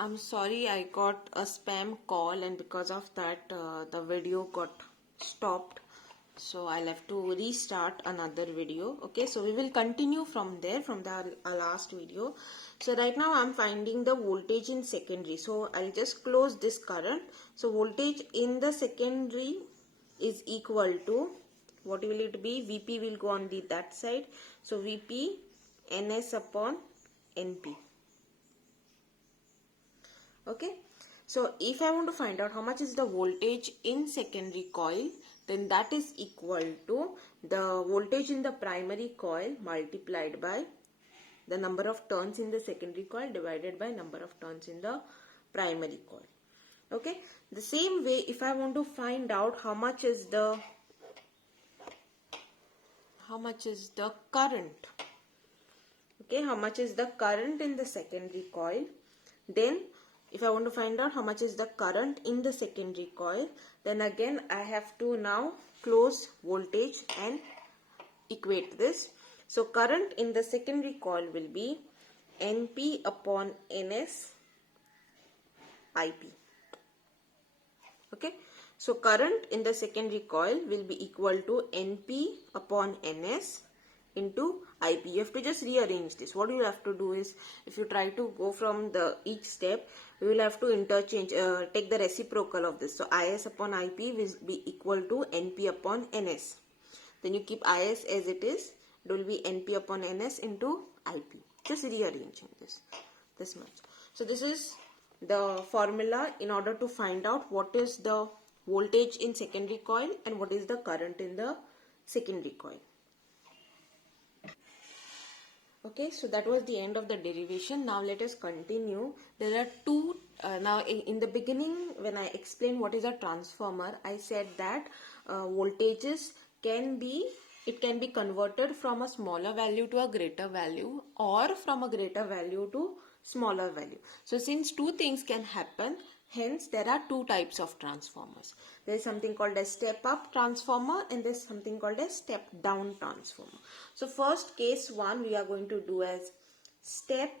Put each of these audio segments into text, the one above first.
I'm sorry, I got a spam call, and because of that the video got stopped, so I'll have to restart another video. Okay, so we will continue from there, from the last video. So right now I'm finding the voltage in secondary, so I'll just close this current. So voltage in the secondary is equal to, what will it be? Vp will go on the that side, so Vp ns upon np. Okay, so if I want to find out how much is the voltage in secondary coil, then that is equal to the voltage in the primary coil multiplied by the number of turns in the secondary coil divided by number of turns in the primary coil. Okay, the same way, if I want to find out how much is the current, okay, how much is the current in the secondary coil, then if I want to find out how much is the current in the secondary coil, then again I have to now close voltage and equate this. So current in the secondary coil will be NP upon NS IP. Okay, so current in the secondary coil will be equal to NP upon NS into IP. You have to just rearrange this. What you have to do is, if you try to go from the each step, we will have to interchange, take the reciprocal of this. So IS upon IP will be equal to NP upon NS. Then you keep IS as it is. It will be NP upon NS into IP. Just rearranging this much. So this is the formula in order to find out what is the voltage in secondary coil and what is the current in the secondary coil. Okay, so that was the end of the derivation. Now let us continue. There are two, now in the beginning when I explained what is a transformer, I said that voltages can be converted from a smaller value to a greater value, or from a greater value to smaller value. So since two things can happen, hence there are two types of transformers. There is something called a step up transformer and there is something called a step down transformer. So first, case 1 we are going to do as step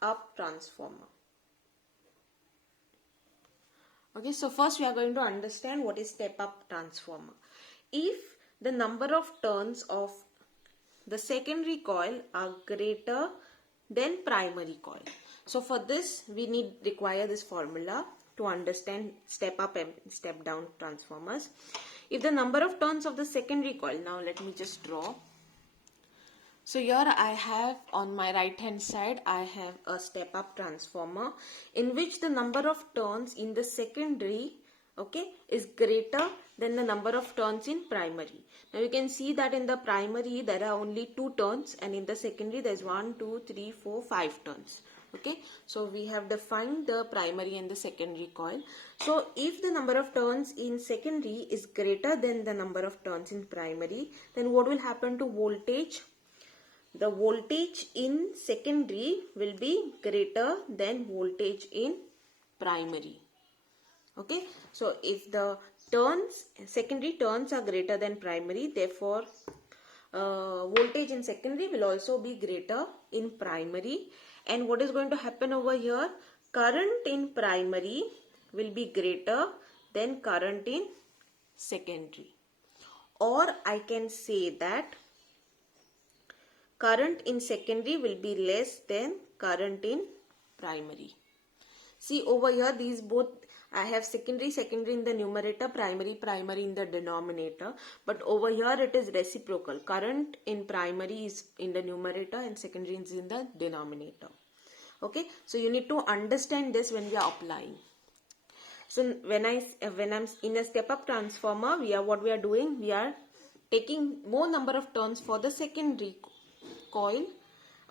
up transformer. Okay, so first we are going to understand what is step up transformer. If the number of turns of the secondary coil are greater than primary coil. So for this we require this formula to understand step up and step down transformers. If the number of turns of the secondary coil, now let me just draw. So here I have, on my right hand side, I have a step up transformer in which the number of turns in the secondary, okay, is greater than the number of turns in primary. Now you can see that in the primary there are only 2 turns and in the secondary there is 1, 2, 3, 4, 5 turns. Okay, so we have defined the primary and the secondary coil. So if the number of turns in secondary is greater than the number of turns in primary, then what will happen to voltage? The voltage in secondary will be greater than voltage in primary. Okay, so if the secondary turns are greater than primary, therefore voltage in secondary will also be greater in primary. And what is going to happen over here? Current in primary will be greater than current in secondary. Or I can say that current in secondary will be less than current in primary. See over here, these both, I have secondary in the numerator, primary in the denominator. But over here it is reciprocal. Current in primary is in the numerator and secondary is in the denominator. Okay, so you need to understand this when we are applying. So when I'm in a step up transformer, what we are doing, we are taking more number of turns for the secondary coil,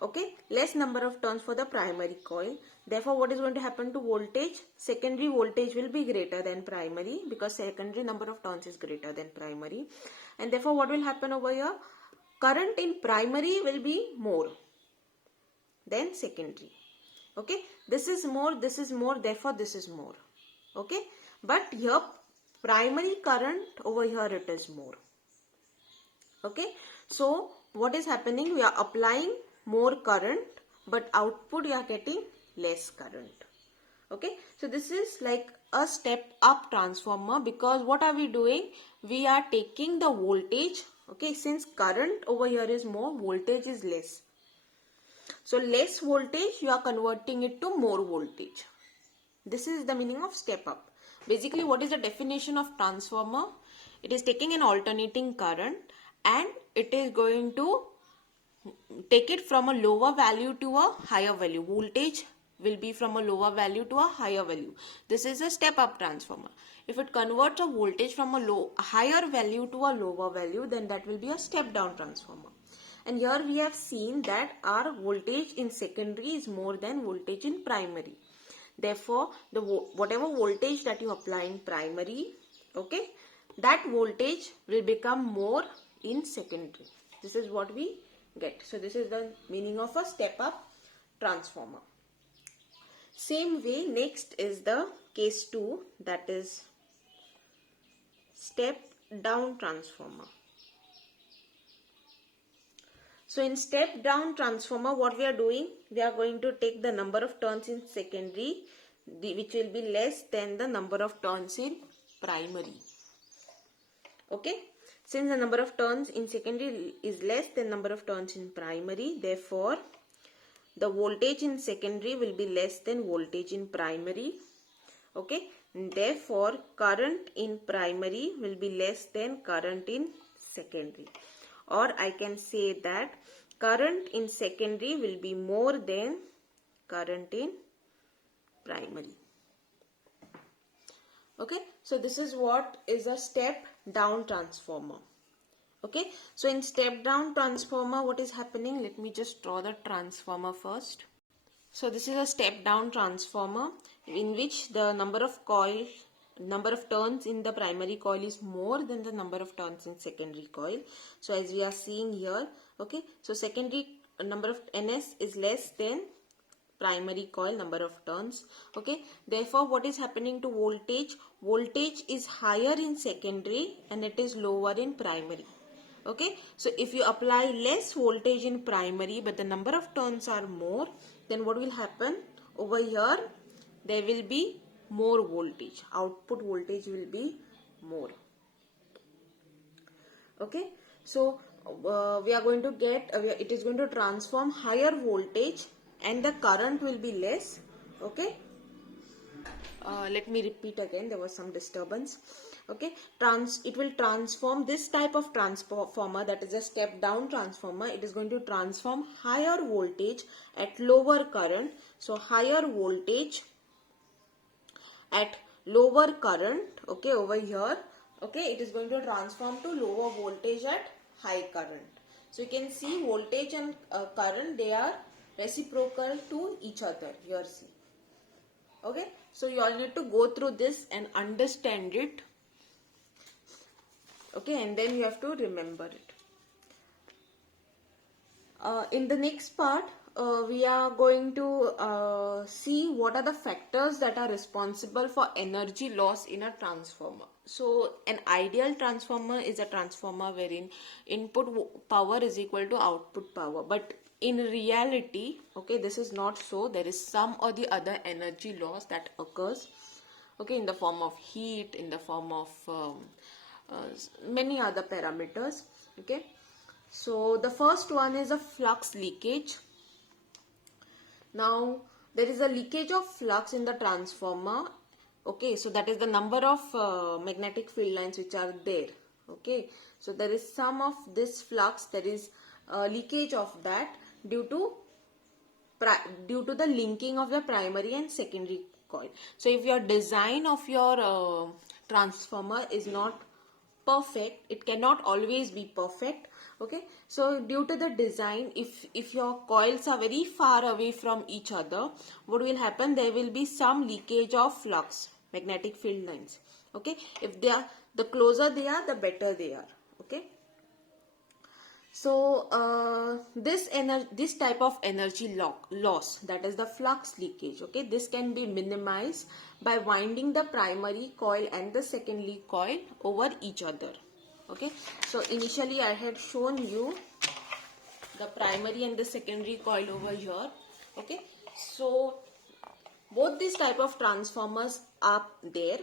okay, less number of turns for the primary coil. Therefore what is going to happen to voltage? Secondary voltage will be greater than primary because secondary number of turns is greater than primary, and therefore what will happen over here? Current in primary will be more than secondary. Okay, this is more, therefore this is more. Okay, but here primary current, over here it is more. Okay, so what is happening? We are applying more current, but output you are getting less current. Okay, so this is like a step up transformer, because what are we doing? We are taking the voltage, okay, since current over here is more, voltage is less. So less voltage, you are converting it to more voltage. This is the meaning of step up. Basically, what is the definition of transformer? It is taking an alternating current and it is going to take it from a lower value to a higher value. Voltage will be from a lower value to a higher value. This is a step up transformer. If it converts a voltage from a higher value to a lower value, then that will be a step down transformer. And here we have seen that our voltage in secondary is more than voltage in primary. Therefore, whatever voltage that you apply in primary, okay, that voltage will become more in secondary. This is what we get. So this is the meaning of a step up transformer. Same way, next is the case 2, that is step down transformer. So in step down transformer, what we are doing, we are going to take the number of turns in secondary, which will be less than the number of turns in primary. Okay, since the number of turns in secondary is less than number of turns in primary, therefore the voltage in secondary will be less than voltage in primary. Okay, and therefore current in primary will be less than current in secondary. Or I can say that current in secondary will be more than current in primary. Okay, so this is what is a step down transformer. Okay, so in step down transformer, what is happening? Let me just draw the transformer first. So this is a step down transformer in which the number of turns in the primary coil is more than the number of turns in secondary coil. So as we are seeing here, okay, so secondary number of ns is less than primary coil number of turns. Okay, therefore what is happening to voltage? Voltage is higher in secondary and it is lower in primary. Okay, so if you apply less voltage in primary but the number of turns are more, then what will happen? Over here there will be more voltage, output voltage will be more. Okay, so we are going to get it is going to transform higher voltage and the current will be less. Okay, let me repeat again, there was some disturbance. Okay, it will transform this type of transformer, that is a step down transformer. It is going to transform higher voltage at lower current. So higher voltage at lower current, okay, over here, okay, it is going to transform to lower voltage at high current. So you can see voltage and current, they are reciprocal to each other here. See, okay, so you all need to go through this and understand it. Okay, and then you have to remember it. In the next part, we are going to see what are the factors that are responsible for energy loss in a transformer. So an ideal transformer is a transformer wherein input power is equal to output power. But in reality, okay, this is not so. There is some or the other energy loss that occurs, okay, in the form of heat, in the form of many other parameters. Okay, so the first one is a flux leakage. Now there is a leakage of flux in the transformer. Okay, so that is the number of magnetic field lines which are there. Okay, so there is some of this flux, there is leakage of that due to the linking of the primary and secondary coil. So if your design of your transformer is not perfect, it cannot always be perfect. Okay, so due to the design, if your coils are very far away from each other, what will happen? There will be some leakage of flux, magnetic field lines. Okay, if they are, the closer they are, the better they are. Okay, so this type of energy loss, that is the flux leakage, okay, this can be minimized by winding the primary coil and the secondary coil over each other. Okay, so initially I had shown you the primary and the secondary coil over here. Okay, so both these type of transformers are there,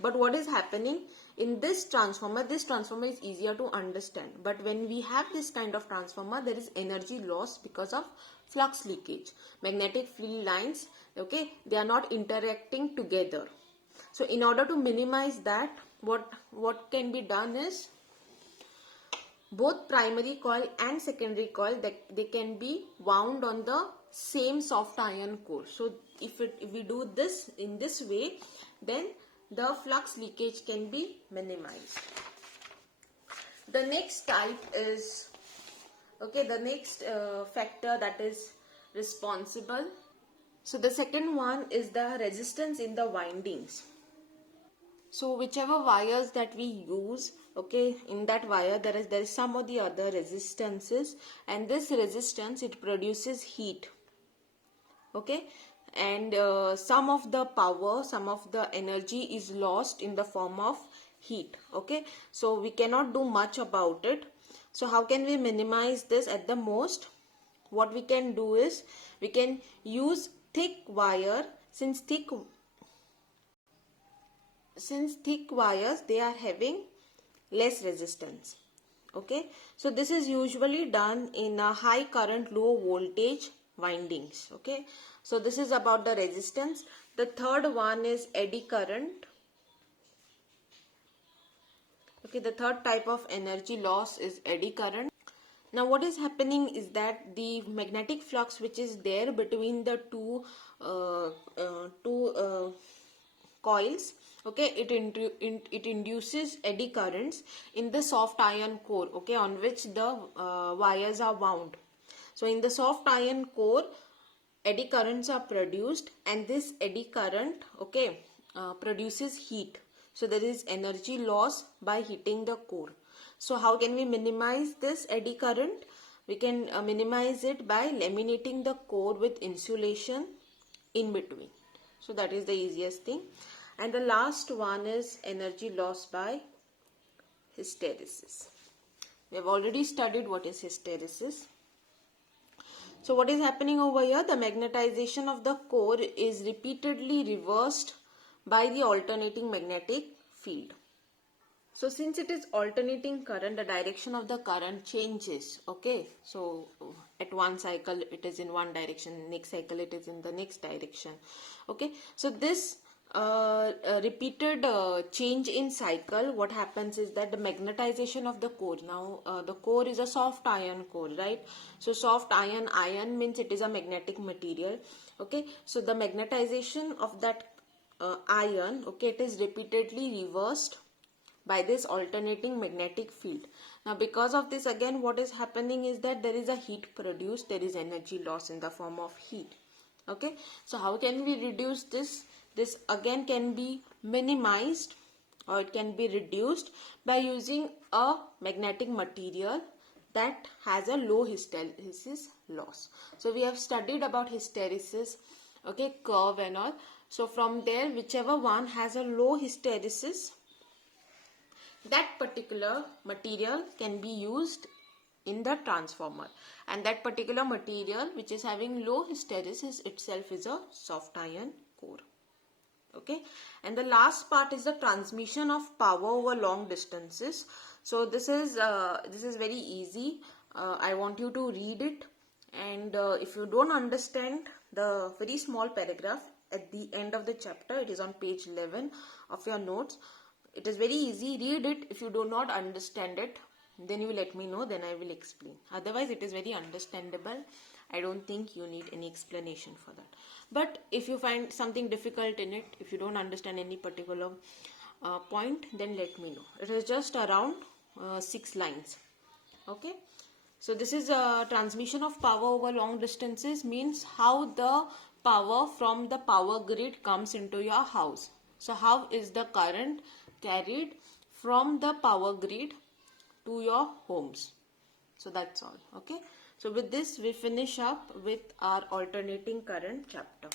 but what is happening in this transformer is easier to understand, but when we have this kind of transformer, there is energy loss because of flux leakage. Magnetic field lines, okay, they are not interacting together. So in order to minimize that, what can be done is, both primary coil and secondary coil, they can be wound on the same soft iron core. So if we do this in this way, then the flux leakage can be minimized. The next type is, okay, the next factor that is responsible. So the second one is the resistance in the windings. So whichever wires that we use, okay, in that wire there is some or the other resistances, and this resistance, it produces heat, okay, and some of the power, some of the energy is lost in the form of heat, okay. So we cannot do much about it. So how can we minimize this at the most? What we can do is, we can use thick wire, since thick wires, they are having less resistance, okay. So this is usually done in a high current low voltage windings, okay. So this is about the resistance. The third one is eddy current, okay. The third type of energy loss is eddy current. Now what is happening is that the magnetic flux which is there between the two coils, okay, it induces eddy currents in the soft iron core, okay, on which the wires are wound. So in the soft iron core, eddy currents are produced, and this eddy current, okay, produces heat. So there is energy loss by heating the core. So how can we minimize this eddy current? We can minimize it by laminating the core with insulation in between. So that is the easiest thing. And the last one is energy loss by hysteresis. We have already studied what is hysteresis. So what is happening over here? The magnetization of the core is repeatedly reversed by the alternating magnetic field. So since it is alternating current, the direction of the current changes, okay. So at one cycle it is in one direction, next cycle it is in the next direction, okay. So this repeated change in cycle, what happens is that the magnetization of the core, now the core is a soft iron core, right? So soft iron means it is a magnetic material, okay. So the magnetization of that iron, okay, it is repeatedly reversed by this alternating magnetic field. Now because of this, again what is happening is that there is a heat produced, there is energy loss in the form of heat, okay. So how can we reduce this? This again can be minimized, or it can be reduced by using a magnetic material that has a low hysteresis loss. So we have studied about hysteresis, okay, curve and all. So from there, whichever one has a low hysteresis, that particular material can be used in the transformer, and that particular material which is having low hysteresis itself is a soft iron core, okay. And the last part is the transmission of power over long distances. So this is very easy. I want you to read it, and if you don't understand the very small paragraph at the end of the chapter, it is on page 11 of your notes. It is very easy. Read it. If you do not understand it, then you let me know, then I will explain. Otherwise it is very understandable. I don't think you need any explanation for that. But if you find something difficult in it, if you don't understand any particular point, then let me know. It is just around 6 lines, okay. So this is a transmission of power over long distances, means how the power from the power grid comes into your house. So how is the current carried from the power grid to your homes? So that's all, okay. So with this we finish up with our alternating current chapter.